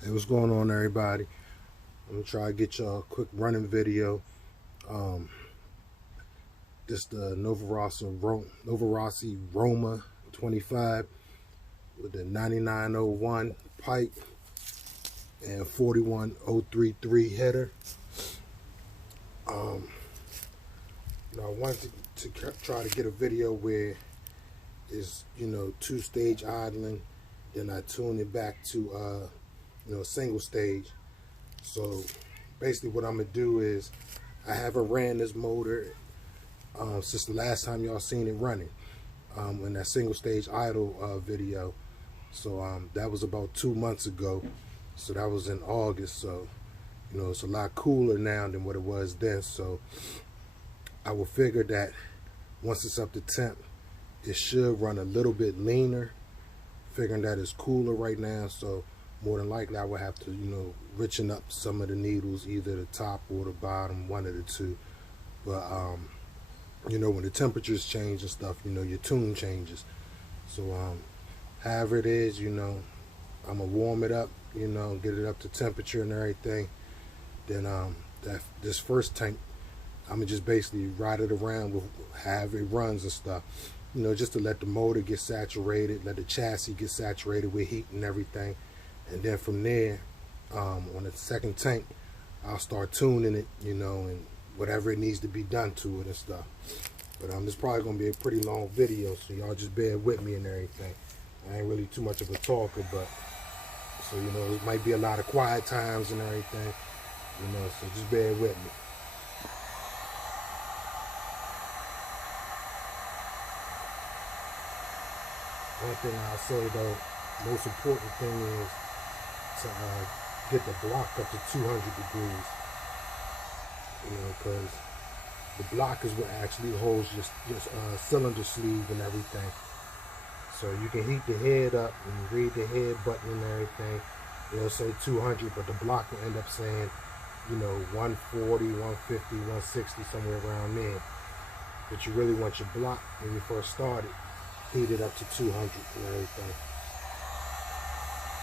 Hey, what's going on, everybody? I'm gonna try to get y'all a quick running video. Um, this the Nova Rossi Roma 25 with the 9901 pipe and 41033 header. Um, I wanted to try to get a video where it's two-stage idling, then I tune it back to single stage. So basically what I'm gonna do is I haven't ran this motor since the last time y'all seen it running in that single stage idle video. So that was about 2 months ago. So that was in August. So it's a lot cooler now than what it was then. So I would figure that once it's up to temp, it should run a little bit leaner, figuring that it's cooler right now. So more than likely I would have to richen up some of the needles, either the top or the bottom, one of the two. But when the temperatures change and stuff, your tune changes. So however it is, I'm gonna warm it up, get it up to temperature and everything. Then this first tank, I'm gonna just basically ride it around with however it runs and stuff, just to let the motor get saturated, let the chassis get saturated with heat and everything. And then from there, on the second tank, I'll start tuning it, and whatever it needs to be done to it and stuff. But this is probably gonna be a pretty long video, so y'all just bear with me and everything. I ain't really too much of a talker, but so it might be a lot of quiet times and everything, so just bear with me. One thing I'll say though, most important thing is to get the block up to 200 degrees, because the block is what actually holds your cylinder sleeve and everything. So you can heat the head up and read the head button and everything. It'll say 200, but the block will end up saying, 140, 150, 160, somewhere around there. But you really want your block, when you first started, heated up to 200 and everything.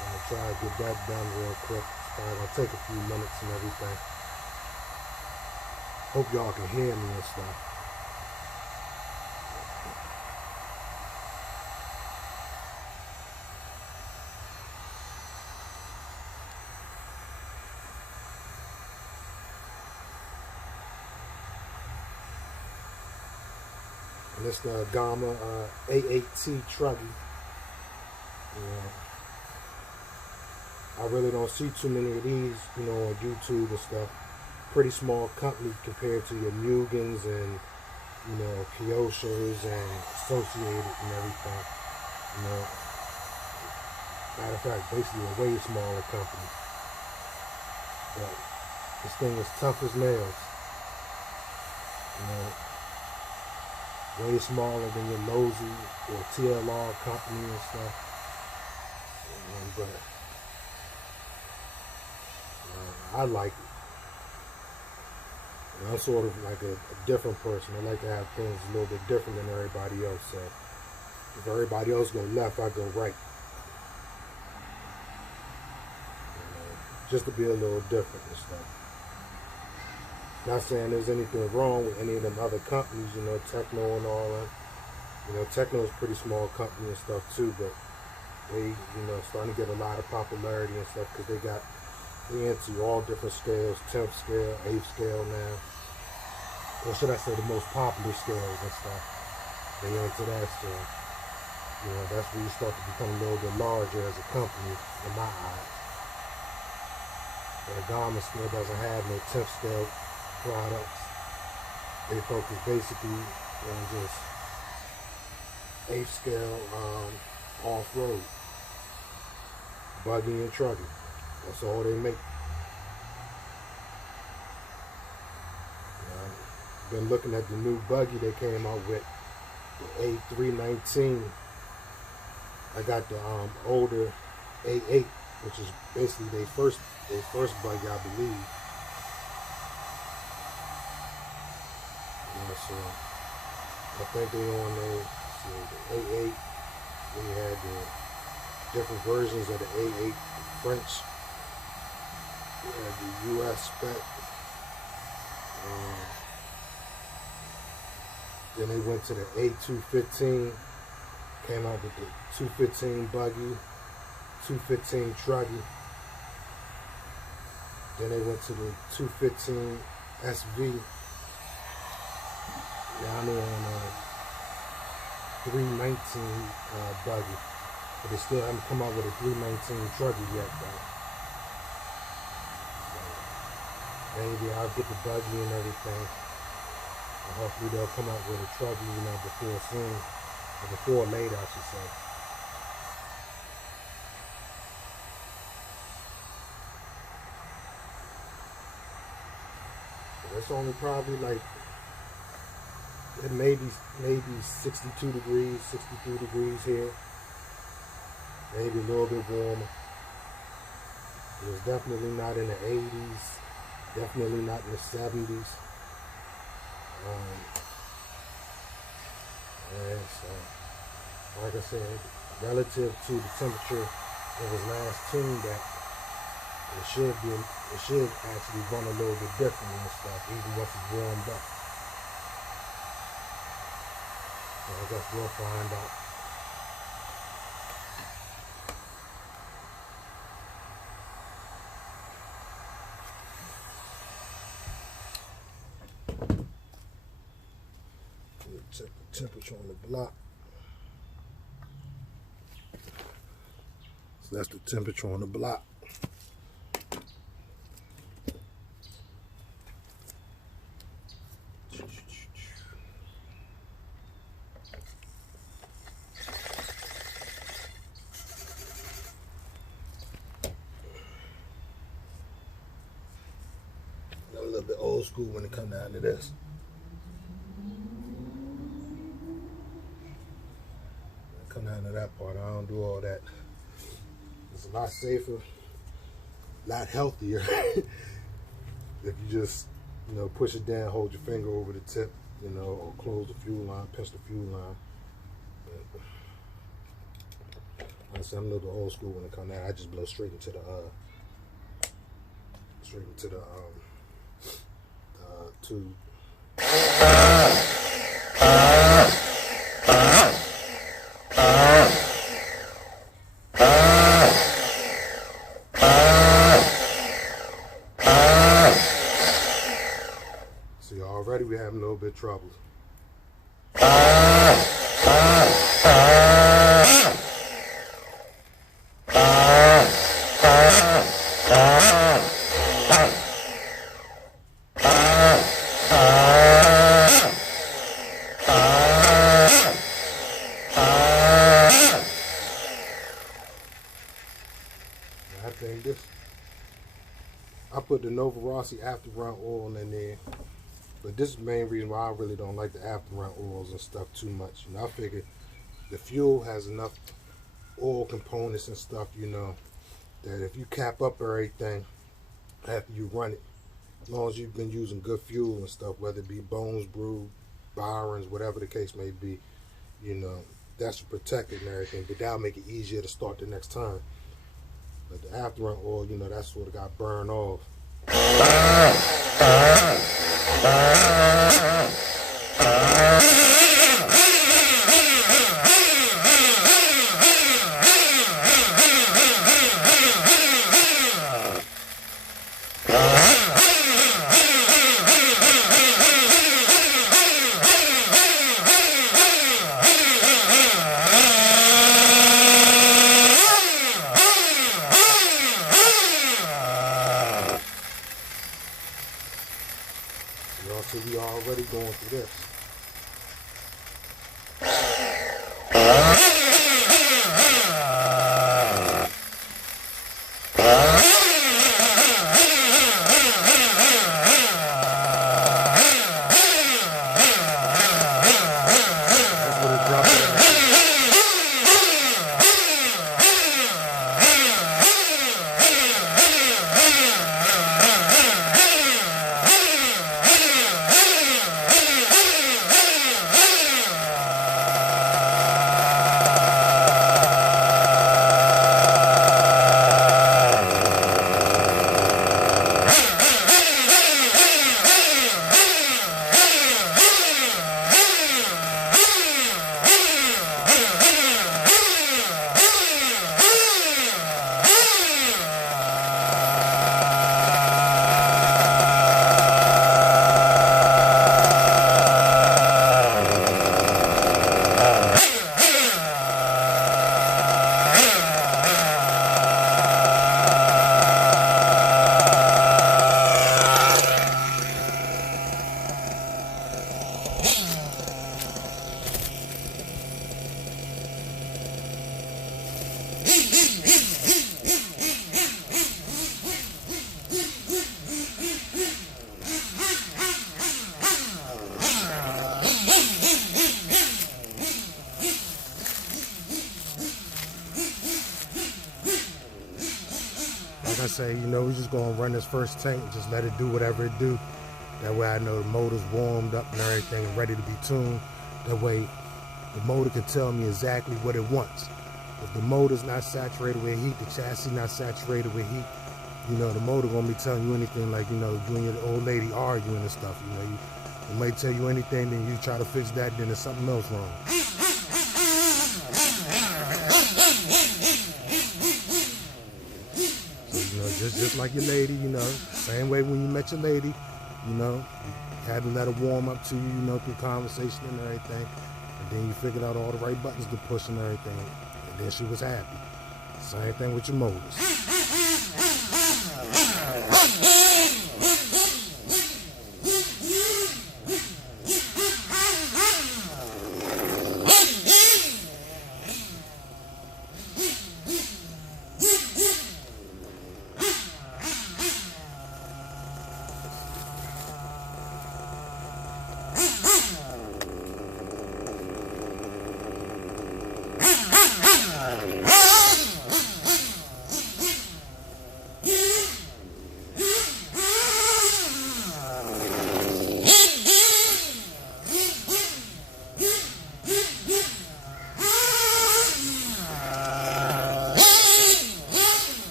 I'll try to get that done real quick. It's probably gonna take a few minutes and everything. Hope y'all can hear me and stuff. And it's the Gamma A8T Truggy. I really don't see too many of these, on YouTube and stuff. Pretty small company compared to your Mugans and, Kyoshas and Associated and everything. Matter of fact, basically a way smaller company. But this thing is tough as nails. Way smaller than your Lozy or TLR company and stuff. But I like it. I'm sort of like a different person. I like to have things a little bit different than everybody else. So if everybody else go left, I go right. Just to be a little different and stuff. Not saying there's anything wrong with any of them other companies, Techno and all that. Techno is a pretty small company and stuff too, but they, starting to get a lot of popularity and stuff because they into all different scales, 10th scale, 8th scale now. Or should I say the most popular scales and stuff. They into that, so that's where you start to become a little bit larger as a company in my eyes. But the Gamma scale doesn't have no 10th scale products. They focus basically on just 8th scale off-road, buggy and trucking. That's all they make. Been looking at the new buggy they came out with, the A319. I got the older A8, which is basically their first buggy, I believe. So I think they on the A8. They had the different versions of the A8 French The US spec. Then they went to the A215, came out with the 215 buggy, 215 truggy. Then they went to the 215 SV. Now they're on a 319 buggy, but they still haven't come out with a 319 truggy yet, though. So maybe I'll get the buggy and everything. And hopefully they'll come out with a truggy, you know, before soon, or before later, I should say. But it's only probably like, it may be 62 degrees, 63 degrees here. Maybe a little bit warmer. It's definitely not in the 80s. Definitely not in the 70s. And so, like I said, relative to the temperature of his last tune back, it should actually run a little bit differently and stuff, even once it's warmed up. So I guess we'll find out. Check the temperature on the block. So that's the temperature on the block. A little bit old school when it comes down to this. Come down to that part, I don't do all that. It's a lot safer, a lot healthier if you just, you know, push it down, hold your finger over the tip, you know, or close the fuel line, pinch the fuel line. Like I said, I'm a little old school when it comes down. I just blow straight into the tube. See, already we're having a little bit of trouble. I think this, I put the Novarossi after-run oil in there, but this is the main reason why I really don't like the after-run oils and stuff too much. You know, I figured the fuel has enough oil components and stuff, you know, that if you cap up everything after you run it, as long as you've been using good fuel and stuff, whether it be Bones Brew, Byron's, whatever the case may be, you know, that's protected and everything, but that'll make it easier to start the next time. But the after-run oil, you know, that sort of got burned off. So we already going through this. like I say, you know, we're just gonna run this first tank, just let it do whatever it do. That way I know the motor's warmed up and everything and ready to be tuned. That way the motor can tell me exactly what it wants. If the motor's not saturated with heat, the chassis not saturated with heat, you know, the motor gonna be telling you anything like, you know, you and your old lady arguing and stuff, you know. It might tell you anything, then you try to fix that, then there's something else wrong. So, you know, just like your lady, you know, same way when you met your lady, you know, you had to let her warm up to you, you know, through conversation and everything. And then you figured out all the right buttons to push and everything. And then she was happy. Same thing with your motors.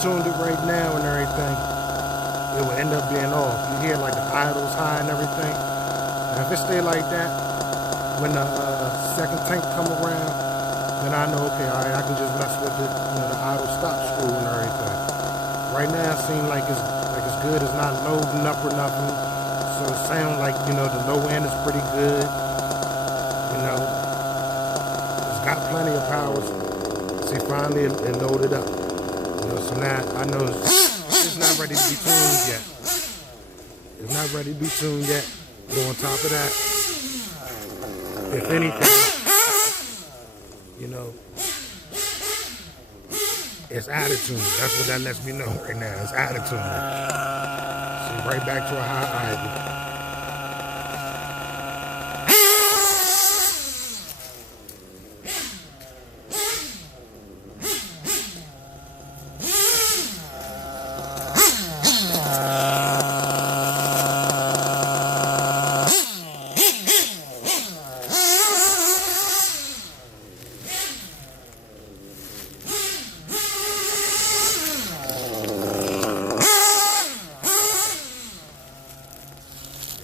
Tuned it right now and everything, it will end up being off. You hear like the idles high and everything. And if it stay like that, when the second tank come around, then I know, okay, all right, I can just mess with it, you know, the idle stop screw and everything. Right now, it seems like it's good. It's not loading up or nothing. So it sounds like, you know, the low end is pretty good. You know, it's got plenty of power. See, finally it loaded up. So now I know it's not ready to be tuned yet. It's not ready to be tuned yet. But on top of that, if anything, you know, it's out of tune. That's what that lets me know right now. It's out of tune. See, right back to a high idle.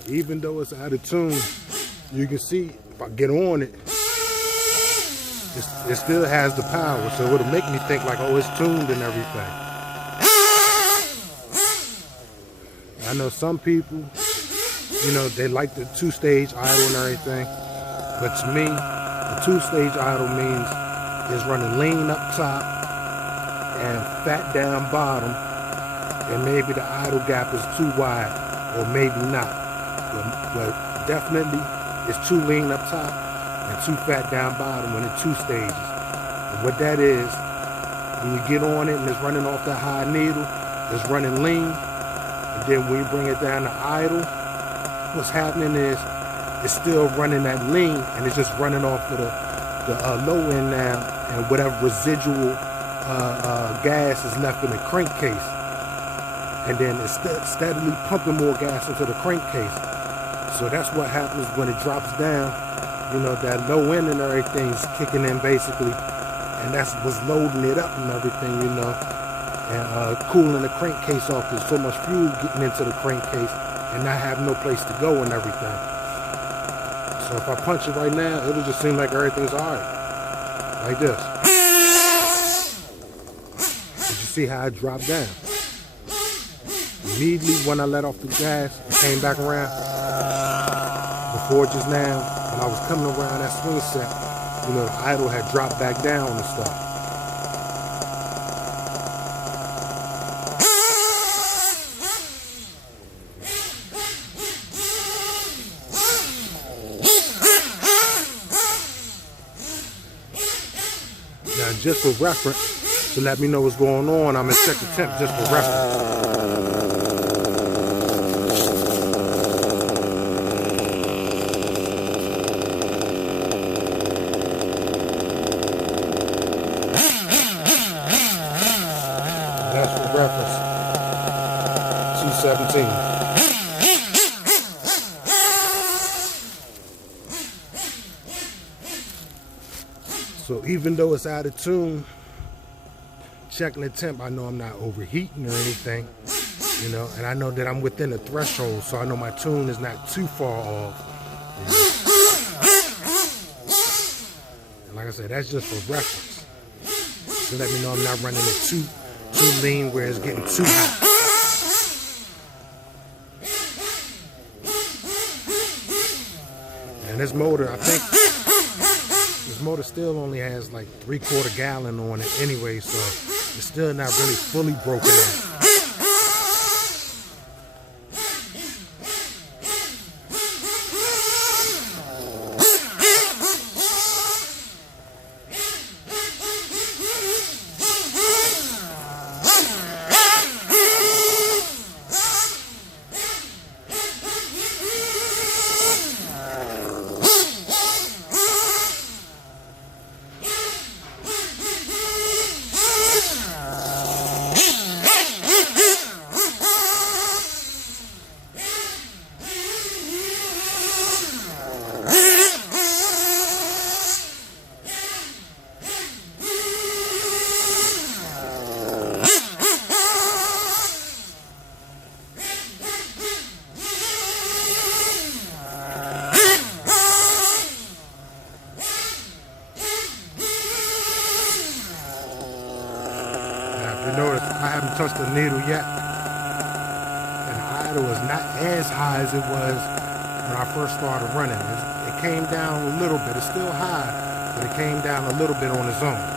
Even though it's out of tune, you can see if I get on it, it still has the power. So it'll make me think like, oh, it's tuned and everything. I know some people, you know, they like the two-stage idle and everything. But to me, the two-stage idle means it's running lean up top and fat down bottom. And maybe the idle gap is too wide, or maybe not. But definitely it's too lean up top and too fat down bottom when it's two stages. And what that is, when you get on it and it's running off that high needle, it's running lean. And then when you bring it down to idle, what's happening is it's still running that lean and it's just running off of the low end now, and whatever residual gas is left in the crankcase. And then it's steadily pumping more gas into the crankcase. So that's what happens when it drops down. You know, that low end and everything's kicking in basically. And that's what's loading it up and everything, you know. And cooling the crankcase off. There's so much fuel getting into the crankcase and not having no place to go and everything. So if I punch it right now, it'll just seem like everything's alright. Like this. Did you see how it dropped down? Immediately when I let off the gas, I came back around. Before just now, when I was coming around that swing set, you know, the idle had dropped back down and stuff. Now, just for reference, to let me know what's going on, I'm gonna check the temp just for reference. That's for reference. 217. So even though it's out of tune, checking the temp, I know I'm not overheating or anything, you know, and I know that I'm within the threshold, so I know my tune is not too far off. You know? And like I said, that's just for reference. To let me know I'm not running it too lean where it's getting too hot. And this motor, I think, this motor still only has like 3/4 gallon on it anyway, so it's still not really fully broken down. You notice I haven't touched the needle yet, and the idle is not as high as it was when I first started running. It came down a little bit. It's still high, but it came down a little bit on its own.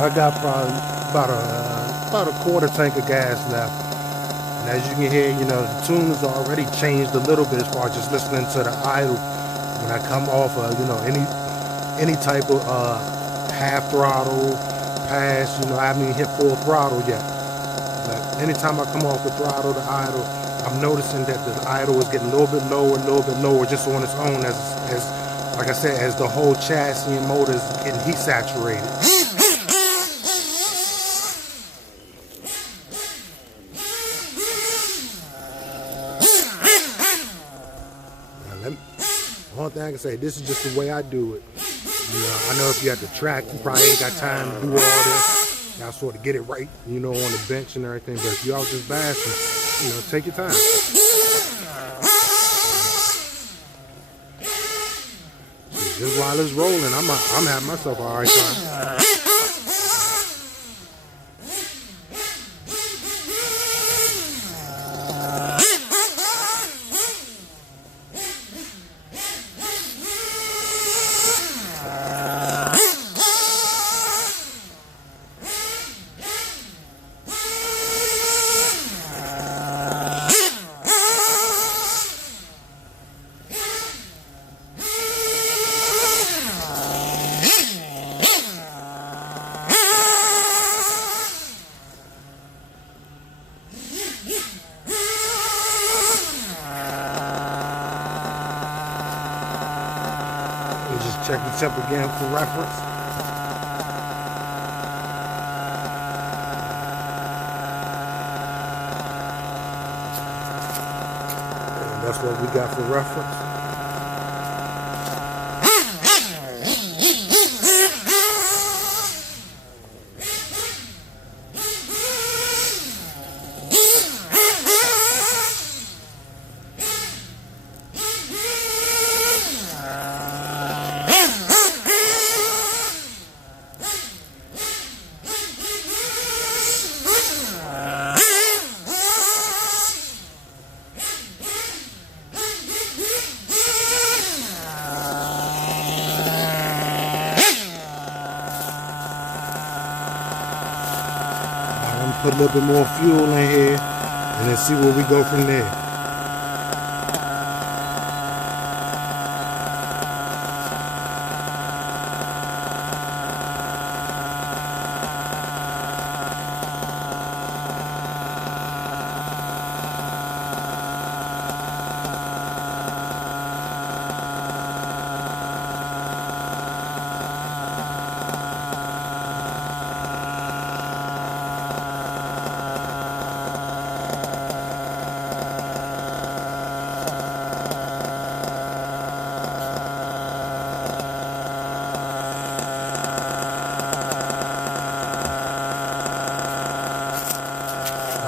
I got probably about a quarter tank of gas left. And as you can hear, you know, the tune has already changed a little bit as far as just listening to the idle. When I come off of, you know, any type of half throttle, pass, you know, I haven't even hit full throttle yet. But anytime I come off the throttle, the idle, I'm noticing that the idle is getting a little bit lower just on its own as like I said, as the whole chassis and motor is getting heat saturated. One thing I can say, this is just the way I do it. You know, I know if you're at the track, you probably ain't got time to do all this. Y'all sort of get it right, you know, on the bench and everything. But if you're out just bashing, you know, take your time. Just while it's rolling, I'm having myself all right time. me just check the temp again for reference. And that's what we got for reference. Put a little bit more fuel in here and then see where we go from there.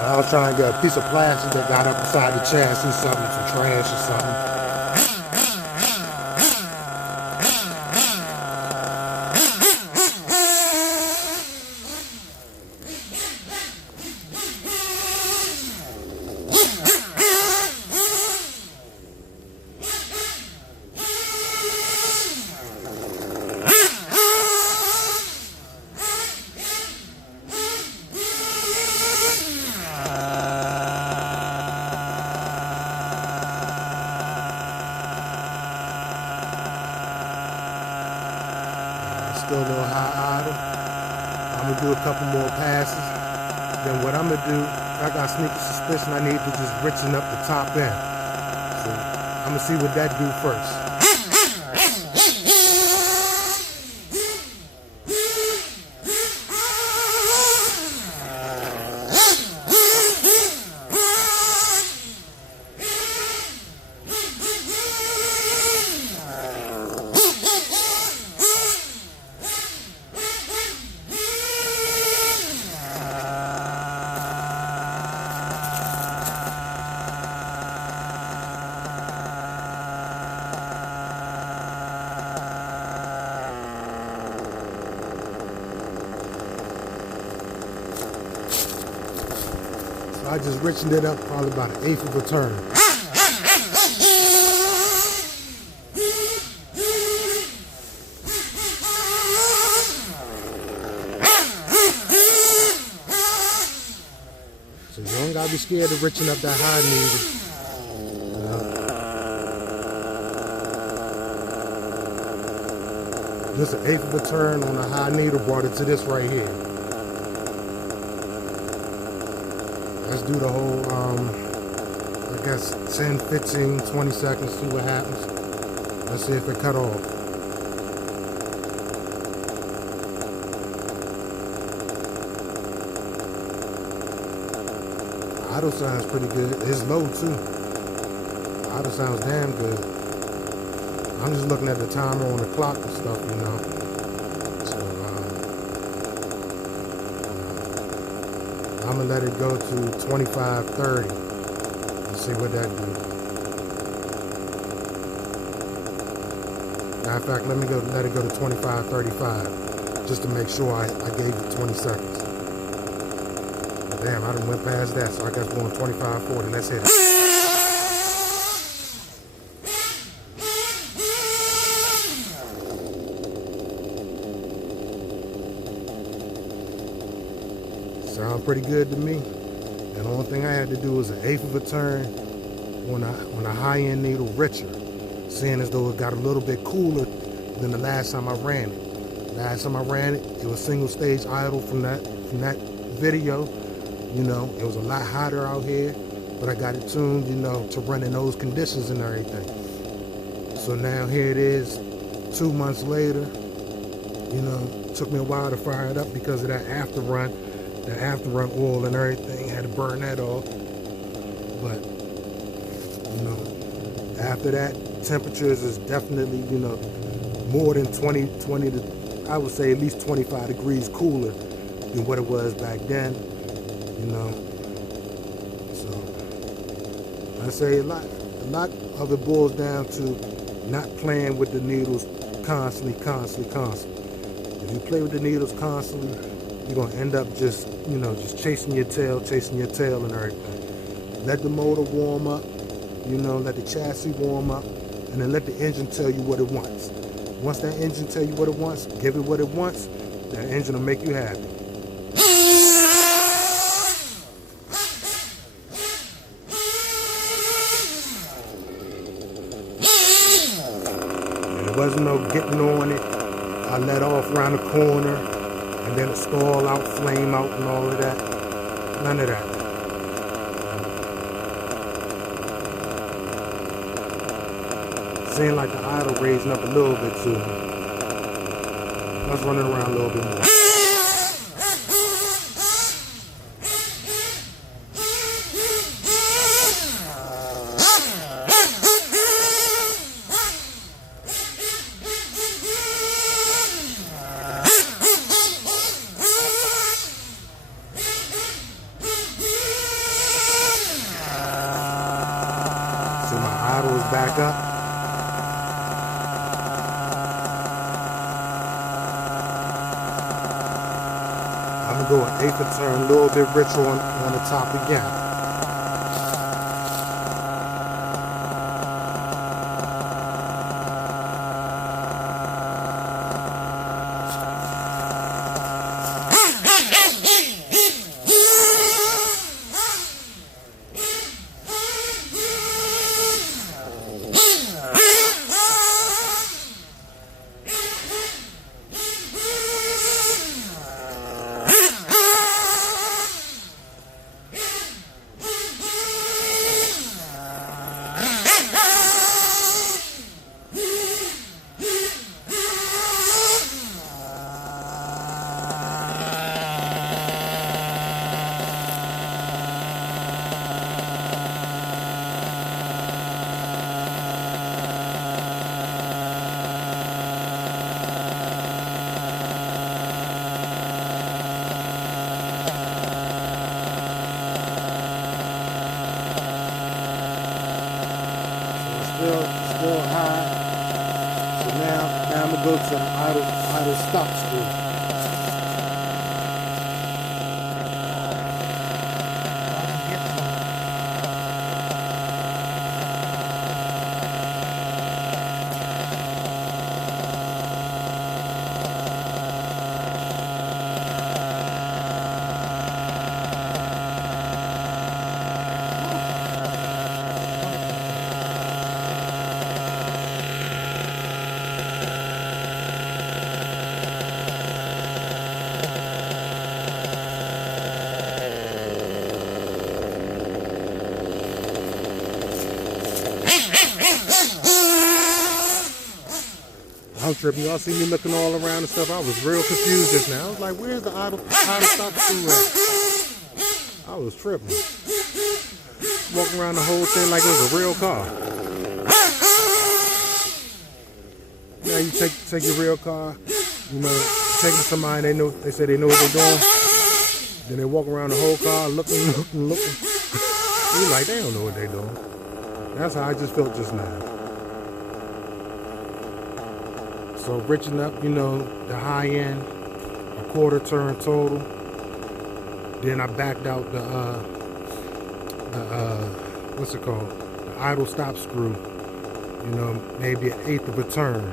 I was trying to get a piece of plastic that got up inside the chassis, something for trash or something. Still a little high idle. I'm gonna do a couple more passes. Then what I'm gonna do, I got sneaky suspicion I need to just richen up the top end. So I'm gonna see what that do first. I just richened it up probably about 1/8 of a turn. So you don't gotta be scared to richen up that high needle. Just 1/8 of a turn on a high needle brought it to this right here. Let's do the whole, I guess 10, 15, 20 seconds, see what happens. Let's see if it cut off. Idle sounds pretty good. It's low too. Idle sounds damn good. I'm just looking at the timer on the clock and stuff, you know. So, I'm gonna let it go to 25:30 and see what that do. Matter of fact, let it go to 25:35 just to make sure I gave it 20 seconds. But damn, I done went past that, so I guess we're on 25:40. Let's hit it. Sound pretty good to me. And the only thing I had to do was 1/8 of a turn on a high-end needle richer, seeing as though it got a little bit cooler than the last time I ran it. Last time I ran it, it was single stage idle from that video. You know, it was a lot hotter out here, but I got it tuned, you know, to run in those conditions and everything. So now here it is, 2 months later, you know, took me a while to fire it up because of that after run oil and everything. Had to burn that off. But, you know, after that, temperatures is definitely, you know, more than 20 to, I would say at least 25 degrees cooler than what it was back then, you know. So, I say a lot of it boils down to not playing with the needles constantly. If you play with the needles constantly, you're gonna end up just, you know, just chasing your tail and everything. Let the motor warm up, you know, let the chassis warm up, and then let the engine tell you what it wants. Once that engine tell you what it wants, give it what it wants, that engine will make you happy. And there wasn't no getting on it. I let off around the corner, and then it stall out, flame out, and all of that. None of that. Seemed like the idle raising up a little bit too. I was running around a little bit more. See, my idle is back up. I'm gonna go an eighth of turn, a little bit richer on the top again. Still high. So now I'm gonna go to an idle stop screw. I'm tripping. Y'all see me looking all around and stuff. I was real confused just now. I was like, where's the idle stop screw at? I was tripping. Walking around the whole thing like it was a real car. Now you take your real car, you know, take it to somebody they say they know what they're doing. Then they walk around the whole car looking. You like, they don't know what they're doing. That's how I just felt just now. So richen up, you know, the high end, a quarter turn total. Then I backed out the what's it called? The idle stop screw. You know, maybe an eighth of a turn.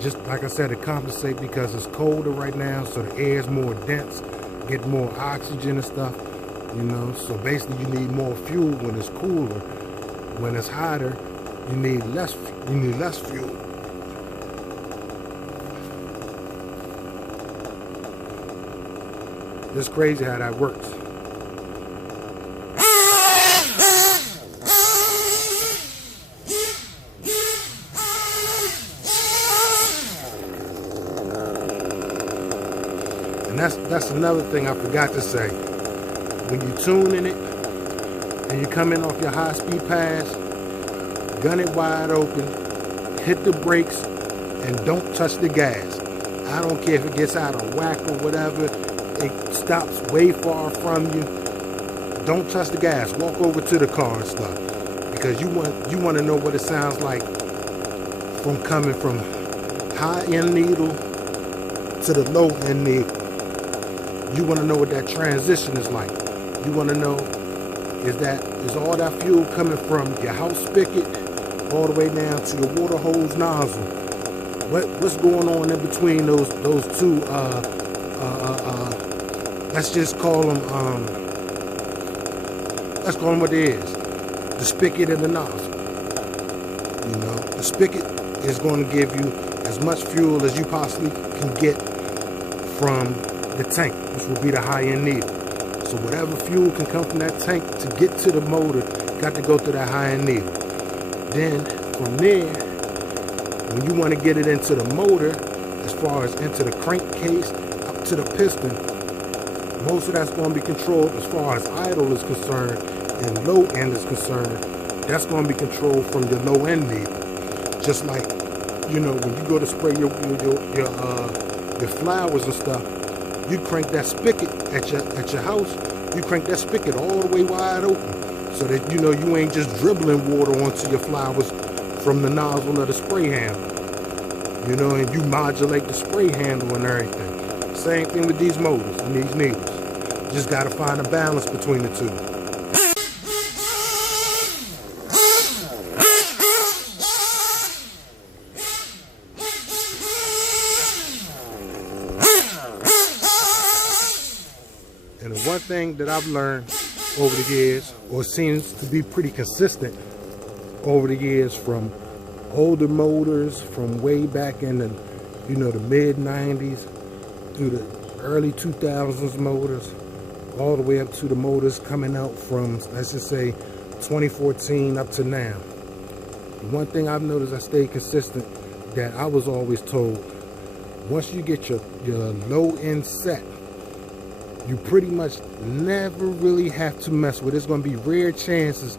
Just like I said, to compensate because it's colder right now, so the air is more dense, get more oxygen and stuff. You know, so basically you need more fuel when it's cooler. When it's hotter, you need less fuel. It's crazy how that works. that's another thing I forgot to say. When you tune in it and you come in off your high-speed pass, gun it wide open, hit the brakes, and don't touch the gas. I don't care if it gets out of whack or whatever, it stops way far from you. Don't touch the gas. Walk over to the car and stuff, because you want to know what it sounds like from coming from high-end needle to the low-end needle. You want to know what that transition is like. You want to know, is all that fuel coming from your house spigot all the way down to your water hose nozzle? What's going on in between those two? Let's just call them. Let's call them what it is. The spigot and the nozzle. You know, the spigot is going to give you as much fuel as you possibly can get from the tank, which will be the high-end needle. So whatever fuel can come from that tank to get to the motor, got to go through that high-end needle. Then from there, when you want to get it into the motor, as far as into the crankcase, up to the piston, most of that's going to be controlled as far as idle is concerned and low end is concerned. That's going to be controlled from your low end needle. Just like, you know, when you go to spray your flowers and stuff, you crank that spigot at your house. You crank that spigot all the way wide open, so that you know you ain't just dribbling water onto your flowers from the nozzle of the spray handle. You know, and you modulate the spray handle and everything. Same thing with these motors and these needles. You just got to find a balance between the two. And the one thing that I've learned over the years, or seems to be pretty consistent over the years, from older motors from way back in the, you know, the mid 90s through the early 2000s motors, all the way up to the motors coming out from, let's just say, 2014 up to now. The one thing I've noticed, I stayed consistent, that I was always told, once you get your low end set, you pretty much never really have to mess with it. There's going to be rare chances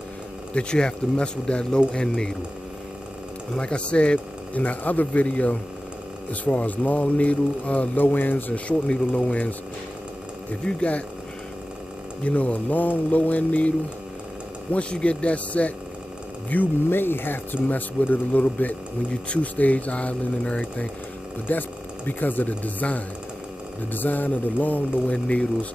that you have to mess with that low end needle. And like I said in that other video, as far as long needle low ends and short needle low ends, if you got, you know, a long low end needle, once you get that set, you may have to mess with it a little bit when you two-stage idling and everything, but that's because of the design. The design of the long low end needles,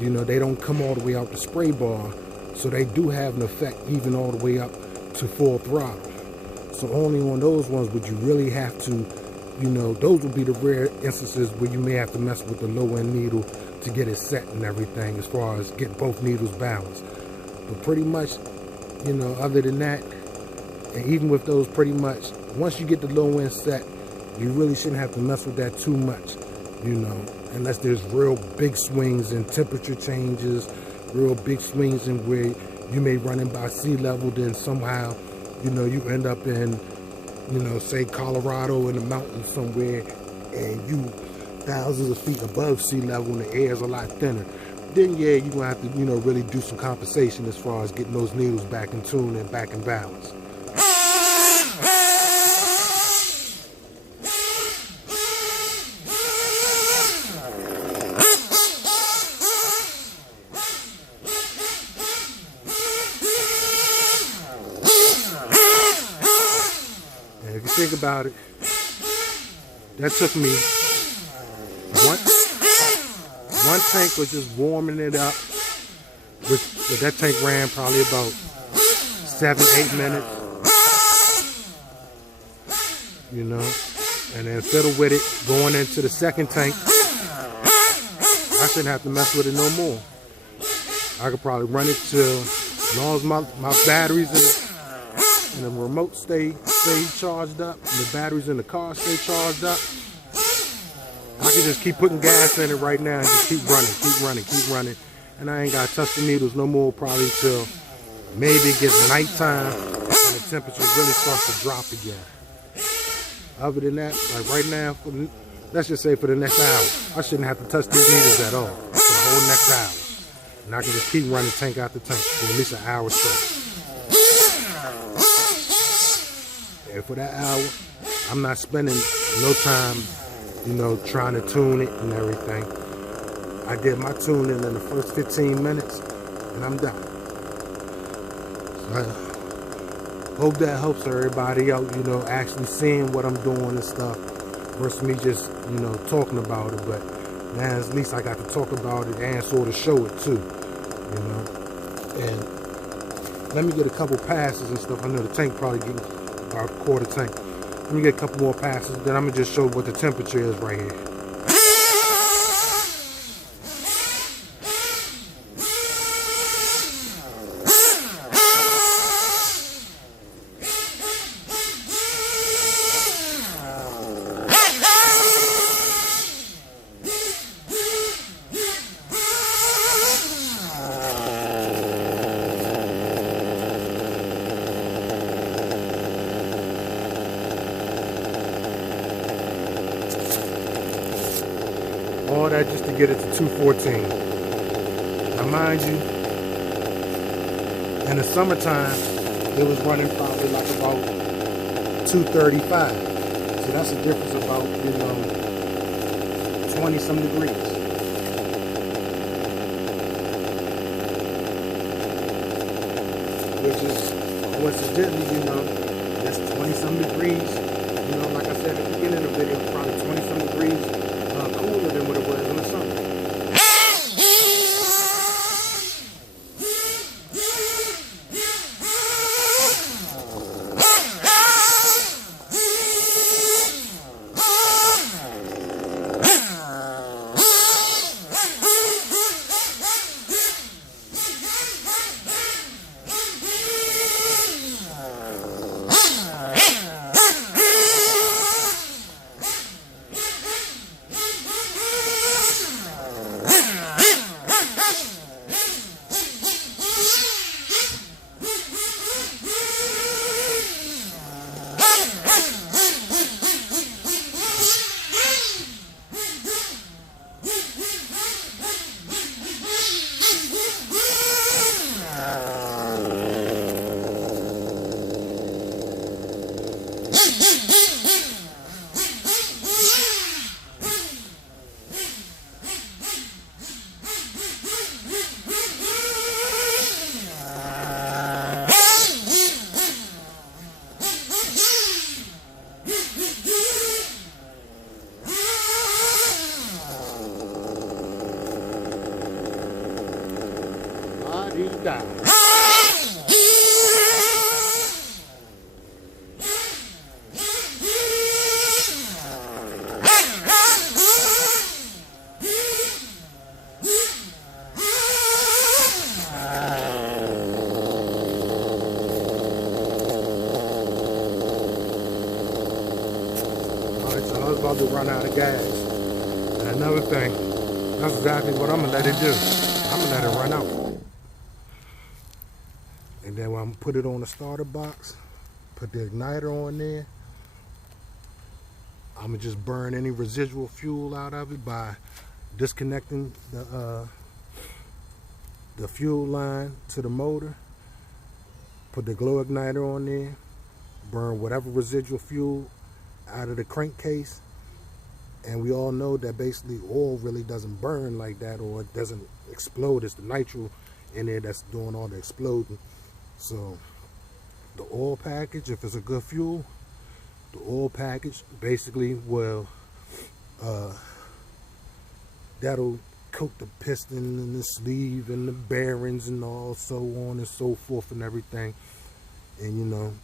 you know, they don't come all the way out the spray bar, so they do have an effect even all the way up to full throttle. So only on those ones would you really have to, you know, those would be the rare instances where you may have to mess with the low end needle to get it set and everything, as far as get both needles balanced. But pretty much, you know, other than that, and even with those, pretty much, once you get the low end set, you really shouldn't have to mess with that too much, you know, unless there's real big swings in temperature changes, real big swings in where you may run in by sea level, then somehow, you know, you end up in, you know, say Colorado in the mountains somewhere, and you thousands of feet above sea level and the air is a lot thinner. Then yeah, you're gonna have to, you know, really do some compensation as far as getting those needles back in tune and back in balance. And if you think about it, that took me one tank was just warming it up, which that tank ran probably about 7-8 minutes, you know, and then fiddle with it going into the second tank. I shouldn't have to mess with it no more. I could probably run it till, as long as my batteries and the remote stay charged up, and the batteries in the car stay charged up. I can just keep putting gas in it right now and just keep running. And I ain't got to touch the needles no more probably till maybe it gets nighttime and the temperature really starts to drop again. Other than that, like right now, let's just say for the next hour, I shouldn't have to touch these meters at all for the whole next hour. And I can just keep running tank after tank for at least an hour straight. And for that hour, I'm not spending no time, you know, trying to tune it and everything. I did my tuning in the first 15 minutes and I'm done. So I hope that helps everybody out, you know, actually seeing what I'm doing and stuff versus me just, you know, talking about it. But now at least I got to talk about it and sort of show it too, you know. And let me get a couple passes and stuff. I know the tank probably getting about a quarter tank. Let me get a couple more passes, then I'm gonna just show what the temperature is right here. All that just to get it to 214. Now mind you, in the summertime, it was running probably like about 235. So that's a difference about, you know, 20 some degrees. Which is coincidentally, you know, that's 20 some degrees. You know, like I said at the beginning of the video, probably 20 some degrees cooler than what it was in the summer. Die. Alright, so I was about to run out of gas. And another thing, that's exactly what I'm gonna let it do. I'm gonna let it run out. And then when I'm put it on the starter box, put the igniter on there, I'm gonna just burn any residual fuel out of it by disconnecting the fuel line to the motor, put the glow igniter on there, burn whatever residual fuel out of the crankcase. And we all know that basically oil really doesn't burn like that, or it doesn't explode. It's the nitro in there that's doing all the exploding. So the oil package, if it's a good fuel, the oil package basically will that'll coat the piston and the sleeve and the bearings and all, so on and so forth and everything. And you know,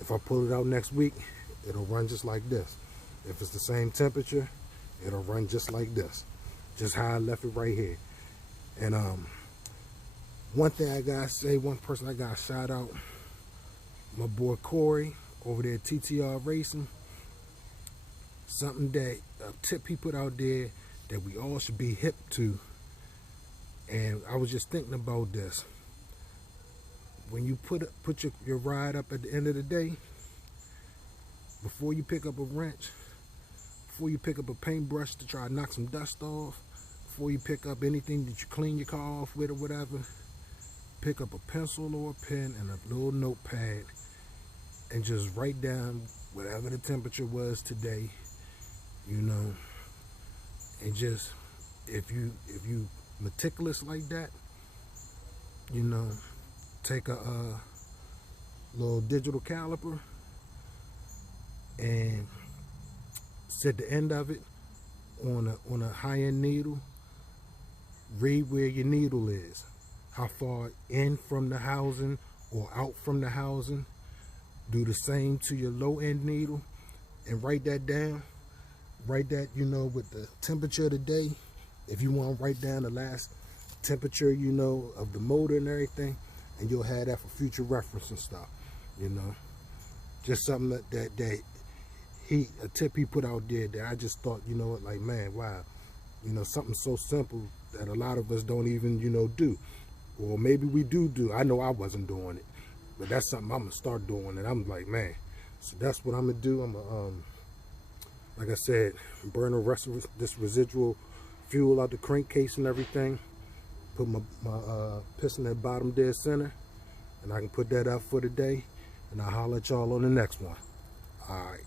if I pull it out next week, it'll run just like this. If it's the same temperature, it'll run just like this, just how I left it right here. And one thing I gotta say, one person I gotta shout out, my boy Corey over there at TTR Racing. Something that, a tip he put out there that we all should be hip to. And I was just thinking about this. When you put your ride up at the end of the day, before you pick up a wrench, before you pick up a paintbrush to try to knock some dust off, before you pick up anything that you clean your car off with or whatever, pick up a pencil or a pen and a little notepad and just write down whatever the temperature was today, you know, and just, if you meticulous like that, you know, take a little digital caliper and set the end of it on a high-end needle. Read where your needle is, how far in from the housing or out from the housing. Do the same to your low-end needle and write that down. Write that, you know, with the temperature of the day. If you want to write down the last temperature, you know, of the motor and everything, and you'll have that for future reference and stuff, you know. Just something that a tip he put out there that I just thought, you know, like, man, wow, you know, something so simple that a lot of us don't even, you know, do. Or maybe we do. I know I wasn't doing it, but that's something I'm gonna start doing, and I'm like, man. So that's what I'm gonna do. I'm gonna, like I said, burn the rest of this residual fuel out the crankcase and everything. Put my piston at bottom dead center, and I can put that up for the day. And I'll holler at y'all on the next one. All right.